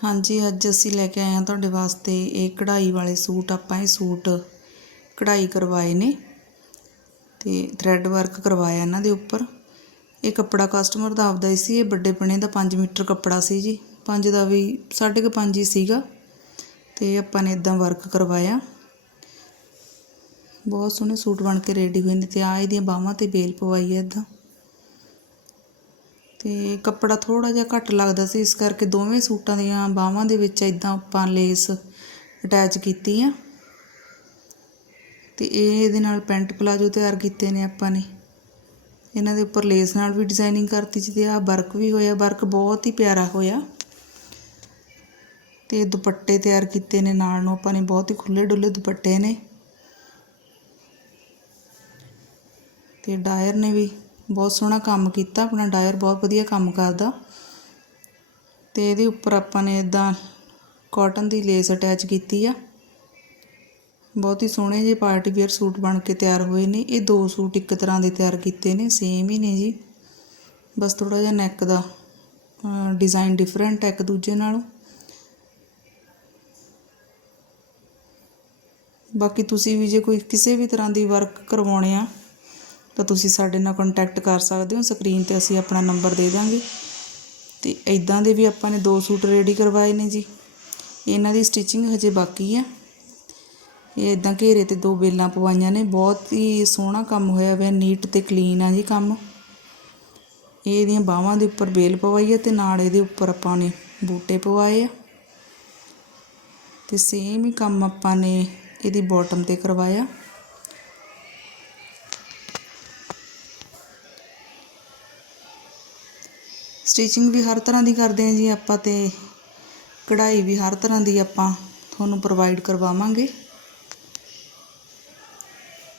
ਹਾਂਜੀ, ਅੱਜ ਅਸੀਂ ਲੈ ਕੇ ਆਏ ਹਾਂ ਤੁਹਾਡੇ ਵਾਸਤੇ ਇਹ ਕਢਾਈ ਵਾਲੇ ਸੂਟ। ਆਪਾਂ ਇਹ ਸੂਟ ਕਢਾਈ ਕਰਵਾਏ ਨੇ ਤੇ ਥਰੈਡ ਵਰਕ ਕਰਵਾਇਆ ਇਹਨਾਂ ਦੇ ਉੱਪਰ। ਇਹ ਕੱਪੜਾ ਕਸਟਮਰ ਦਾ ਆਪਦਾ ਹੀ ਸੀ, ਇਹ ਵੱਡੇ ਪਣੇ ਦਾ 5 ਮੀਟਰ ਕੱਪੜਾ ਸੀ ਜੀ। 5 ਦਾ ਵੀ 5.5 ਹੀ ਸੀਗਾ ਤੇ ਆਪਾਂ ਨੇ ਇਦਾਂ ਵਰਕ ਕਰਵਾਇਆ। ਬਹੁਤ ਸੋਹਣੇ ਸੂਟ ਬਣ ਕੇ ਰੈਡੀ ਹੋਏ ਨੇ ਤੇ ਆ ਇਹਦੀਆਂ ਬਾਹਾਂ ਤੇ ਬੇਲ ਪਵਾਈ ਹੈ ਇਦਾਂ ਅਤੇ ਕੱਪੜਾ ਥੋੜ੍ਹਾ ਜਿਹਾ ਘੱਟ ਲੱਗਦਾ ਸੀ, ਇਸ ਕਰਕੇ ਦੋਵੇਂ ਸੂਟਾਂ ਦੀਆਂ ਬਾਹਾਂ ਦੇ ਵਿੱਚ ਇਦਾਂ ਆਪਾਂ ਲੇਸ ਅਟੈਚ ਕੀਤੀ ਆ ਤੇ ਇਹ ਇਹਦੇ ਨਾਲ ਪੈਂਟ ਪਲਾਜੋ ਤਿਆਰ ਕੀਤੇ ਨੇ ਆਪਾਂ ਨੇ। ਇਹਨਾਂ ਦੇ ਉੱਪਰ ਲੇਸ ਨਾਲ ਵੀ ਡਿਜ਼ਾਈਨਿੰਗ ਕਰਤੀ ਸੀ ਤੇ ਆ ਵਰਕ ਵੀ ਹੋਇਆ, ਵਰਕ ਬਹੁਤ ਹੀ ਪਿਆਰਾ ਹੋਇਆ। ਤੇ ਦੁਪੱਟੇ ਤਿਆਰ ਕੀਤੇ ਨੇ, ਨਾਲ ਨੂੰ ਆਪਾਂ ਨੇ ਬਹੁਤ ਹੀ ਖੁੱਲੇ ਡੁੱਲੇ ਦੁਪੱਟੇ ਨੇ। ਤੇ ਡਾਇਰ ਨੇ ਵੀ ਬਹੁਤ ਸੋਹਣਾ ਕੰਮ ਕੀਤਾ, ਆਪਣਾ ਡਾਇਰ ਬਹੁਤ ਵਧੀਆ ਕੰਮ ਕਰਦਾ। ਤੇ ਇਹਦੇ ਉੱਪਰ ਆਪਾਂ ਨੇ ਇਦਾਂ ਕਾਟਨ ਦੀ ਲੇਸ ਅਟੈਚ ਕੀਤੀ ਆ। ਬਹੁਤ ਹੀ ਸੋਹਣੇ ਜਿਹੇ ਪਾਰਟੀ ਵੇਅਰ ਸੂਟ ਬਣ ਕੇ ਤਿਆਰ ਹੋਏ ਨੇ। ਇਹ ਦੋ ਸੂਟ ਇੱਕ ਤਰ੍ਹਾਂ ਦੇ ਤਿਆਰ ਕੀਤੇ ਨੇ ਸੇਮ ਹੀ ਨੇ ਜੀ। ਬਸ ਥੋੜਾ ਜਿਹਾ ਨੈਕ ਦਾ ਡਿਜ਼ਾਈਨ ਡਿਫਰੈਂਟ ਹੈ ਇੱਕ ਦੂਜੇ ਨਾਲੋਂ। ਬਾਕੀ ਤੁਸੀਂ ਵੀ ਜੇ ਕੋਈ ਕਿਸੇ ਵੀ ਤਰ੍ਹਾਂ ਦੀ ਵਰਕ ਕਰਵਾਉਣੇ ਆ ਤਾਂ ਤੁਸੀਂ ਸਾਡੇ ਨਾਲ ਕੰਟੈਕਟ ਕਰ ਸਕਦੇ ਹੋ ਸਕਰੀਨ ਤੇ ਅਸੀਂ ਆਪਣਾ ਨੰਬਰ ਦੇ ਦਾਂਗੇ। ਤੇ ਇਦਾਂ ਦੇ ਵੀ ਆਪਾਂ ਨੇ ਦੋ ਸੂਟ ਰੈਡੀ ਕਰਵਾਏ ਨੇ ਜੀ। ਇਹਨਾਂ ਦੀ ਸਟਿਚਿੰਗ ਹਜੇ ਬਾਕੀ ਆ। ਇਹ ਇਦਾਂ ਘੇਰੇ ਤੇ ਦੋ ਬੇਲਾਂ ਪਵਾਈਆਂ ਨੇ। ਬਹੁਤ ਹੀ ਸੋਹਣਾ ਕੰਮ ਹੋਇਆ ਹੋਇਆ ਨੀਟ ਤੇ ਕਲੀਨ ਆ ਜੀ ਕੰਮ। ਇਹ ਇਹਦੀਆਂ ਬਾਹਾਂ ਦੇ ਉੱਪਰ ਬੇਲ ਪਵਾਈ ਆ ਤੇ ਨਾਲ ਇਹਦੇ ਉੱਪਰ ਆਪਾਂ ਨੇ ਬੂਟੇ ਪਵਾਏ ਆ। ਤੇ ਸੇਮ ਹੀ ਕੰਮ ਆਪਾਂ ਨੇ ਇਹਦੀ ਬਾਟਮ ਤੇ ਕਰਵਾਇਆ। ਸਟਿਚਿੰਗ ਵੀ ਹਰ ਤਰ੍ਹਾਂ ਦੀ ਕਰਦੇ ਹਾਂ ਜੀ ਆਪਾਂ ਤੇ ਕਢਾਈ ਵੀ ਹਰ ਤਰ੍ਹਾਂ ਦੀ ਆਪਾਂ ਤੁਹਾਨੂੰ ਪ੍ਰੋਵਾਈਡ ਕਰਵਾਵਾਂਗੇ।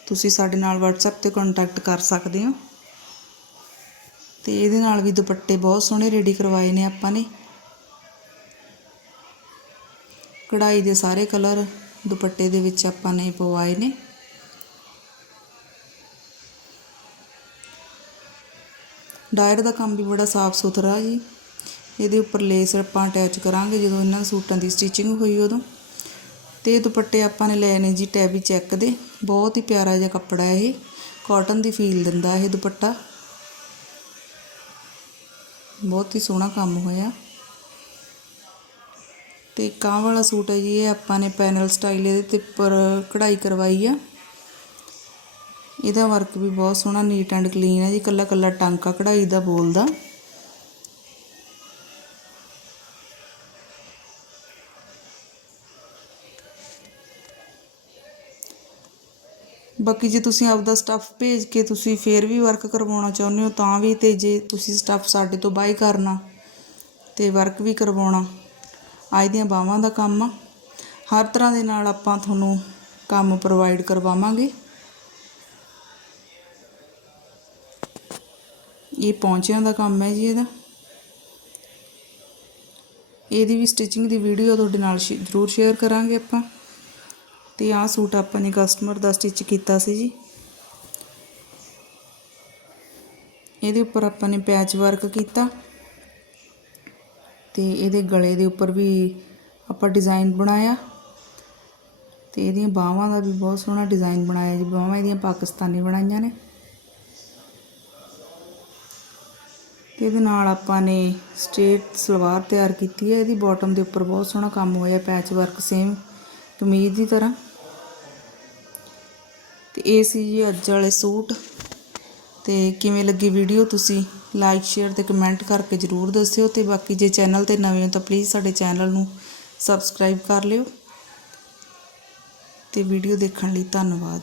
ਤੁਸੀਂ ਸਾਡੇ ਨਾਲ WhatsApp ਤੇ ਕੰਟੈਕਟ ਕਰ ਸਕਦੇ ਹੋ। ਤੇ ਇਹਦੇ ਨਾਲ ਵੀ ਦੁਪੱਟੇ ਬਹੁਤ ਸੋਹਣੇ ਰੈਡੀ ਕਰਵਾਏ ਨੇ ਆਪਾਂ ਨੇ। ਕਢਾਈ ਦੇ ਸਾਰੇ ਕਲਰ ਦੁਪੱਟੇ ਦੇ ਵਿੱਚ ਆਪਾਂ ਨੇ ਪਵਾਏ ਨੇ। ਡਾਇਰ ਦਾ ਕੰਮ ਵੀ ਬੜਾ ਸਾਫ਼ ਸੁਥਰਾ ਜੀ। ਇਹਦੇ ਉੱਪਰ ਲੇਸ ਆਪਾਂ ਅਟੈਚ ਕਰਾਂਗੇ ਜਦੋਂ ਇਹਨਾਂ ਸੂਟਾਂ ਦੀ ਸਟਿਚਿੰਗ ਹੋਈ ਉਦੋਂ। ਤੇ ਦੁਪੱਟੇ ਆਪਾਂ ਨੇ ਲਏ ਨੇ ਜੀ ਟੈਬੀ ਚੈੱਕ ਦੇ। ਬਹੁਤ ਹੀ ਪਿਆਰਾ ਜਿਹਾ ਕੱਪੜਾ ਇਹ। ਕਾਟਨ ਦੀ ਫੀਲ ਦਿੰਦਾ ਇਹ ਦੁਪੱਟਾ। ਬਹੁਤ ਹੀ ਸੋਹਣਾ ਕੰਮ ਹੋਇਆ। ਤੇ ਕਾਂ ਵਾਲਾ ਸੂਟ ਹੈ ਜੀ, ਇਹ ਆਪਾਂ ਨੇ ਪੈਨਲ ਸਟਾਈਲ ਇਹਦੇ ਤੇ ਉੱਪਰ ਕਢਾਈ ਕਰਵਾਈ ਆ। ਇਹਦਾ ਵਰਕ ਵੀ ਬਹੁਤ ਸੋਹਣਾ ਨੀਟ ਐਂਡ ਕਲੀਨ ਹੈ ਜੀ, ਕੱਲਾ ਕੱਲਾ ਟਾਂਕਾ ਕਢਾਈ ਦਾ ਬੋਲਦਾ ਬਾਕੀ ਜੇ ਤੁਸੀਂ ਆਪਦਾ ਸਟੱਫ ਭੇਜ ਕੇ ਤੁਸੀਂ ਫੇਰ ਵੀ ਵਰਕ ਕਰਵਾਉਣਾ ਚਾਹੁੰਦੇ ਹੋ, ਤਾਂ ਵੀ ਤੇ ਜੇ ਤੁਸੀਂ ਸਟੱਫ ਸਾਡੇ ਤੋਂ ਬਾਈ ਕਰਨਾ ਤੇ ਵਰਕ ਵੀ ਕਰਵਾਉਣਾ ਅੱਜ ਦੀਆਂ ਬਾਹਾਂ ਦਾ ਕੰਮ ਹਰ ਤਰ੍ਹਾਂ ਦੇ ਨਾਲ ਆਪਾਂ ਤੁਹਾਨੂੰ ਕੰਮ ਪ੍ਰੋਵਾਈਡ ਕਰਵਾਵਾਂਗੇ। ਇਹ ਪੌਂਚਿਆਂ ਦਾ ਕੰਮ ਹੈ ਜੀ ਇਹਦਾ। ਇਹਦੀ ਵੀ ਸਟਿਚਿੰਗ ਦੀ ਵੀਡੀਓ ਤੁਹਾਡੇ ਨਾਲ ਸ਼ੇ- ਜ਼ਰੂਰ ਸ਼ੇਅਰ ਕਰਾਂਗੇ ਆਪਾਂ। ਤੇ ਆਹ ਸੂਟ ਆਪਾਂ ਨੇ ਕਸਟਮਰ ਦਾ ਸਟਿਚ ਕੀਤਾ ਸੀ ਜੀ। ਇਹਦੇ ਉੱਪਰ ਆਪਾਂ ਨੇ ਪੈਚ ਵਰਕ ਕੀਤਾ। ਤੇ ਇਹਦੇ ਗਲੇ ਦੇ ਉੱਪਰ ਵੀ ਆਪਾਂ ਡਿਜ਼ਾਈਨ ਬਣਾਇਆ। ਤੇ ਇਹਦੀਆਂ ਬਾਹਾਂ ਦਾ ਵੀ ਬਹੁਤ ਸੋਹਣਾ ਡਿਜ਼ਾਈਨ ਬਣਾਇਆ ਜੀ। ਬਾਹਾਂ ਇਹਦੀਆਂ ਪਾਕਿਸਤਾਨੀ ਬਣਾਈਆਂ ਨੇ। ਇਹਦੇ ਨਾਲ ਆਪਾਂ ਨੇ ਸਟੇਟ ਸਲਵਾਰ ਤਿਆਰ ਕੀਤੀ ਹੈ। ਇਹਦੀ ਬਾਟਮ ਦੇ ਉੱਪਰ ਬਹੁਤ ਸੋਹਣਾ ਕੰਮ ਹੋਇਆ ਪੈਚ ਵਰਕ ਸੇਮ ਕਮੀਜ਼ ਦੀ ਤਰ੍ਹਾਂ। ਤੇ ਇਹ ਸੀ ਜੀ ਅੱਜ ਵਾਲੇ ਸੂਟ। ਤੇ ਕਿਵੇਂ ਲੱਗੀ ਵੀਡੀਓ ਤੁਸੀਂ ਲਾਈਕ ਸ਼ੇਅਰ ਤੇ ਕਮੈਂਟ ਕਰਕੇ ਜਰੂਰ ਦੱਸਿਓ। ਤੇ ਬਾਕੀ ਜੇ ਚੈਨਲ ਤੇ ਨਵੇਂ ਹੋ ਤਾਂ ਪਲੀਜ਼ ਸਾਡੇ ਚੈਨਲ ਨੂੰ ਸਬਸਕ੍ਰਾਈਬ ਕਰ ਲਿਓ। ਤੇ ਵੀਡੀਓ ਦੇਖਣ ਲਈ ਧੰਨਵਾਦ।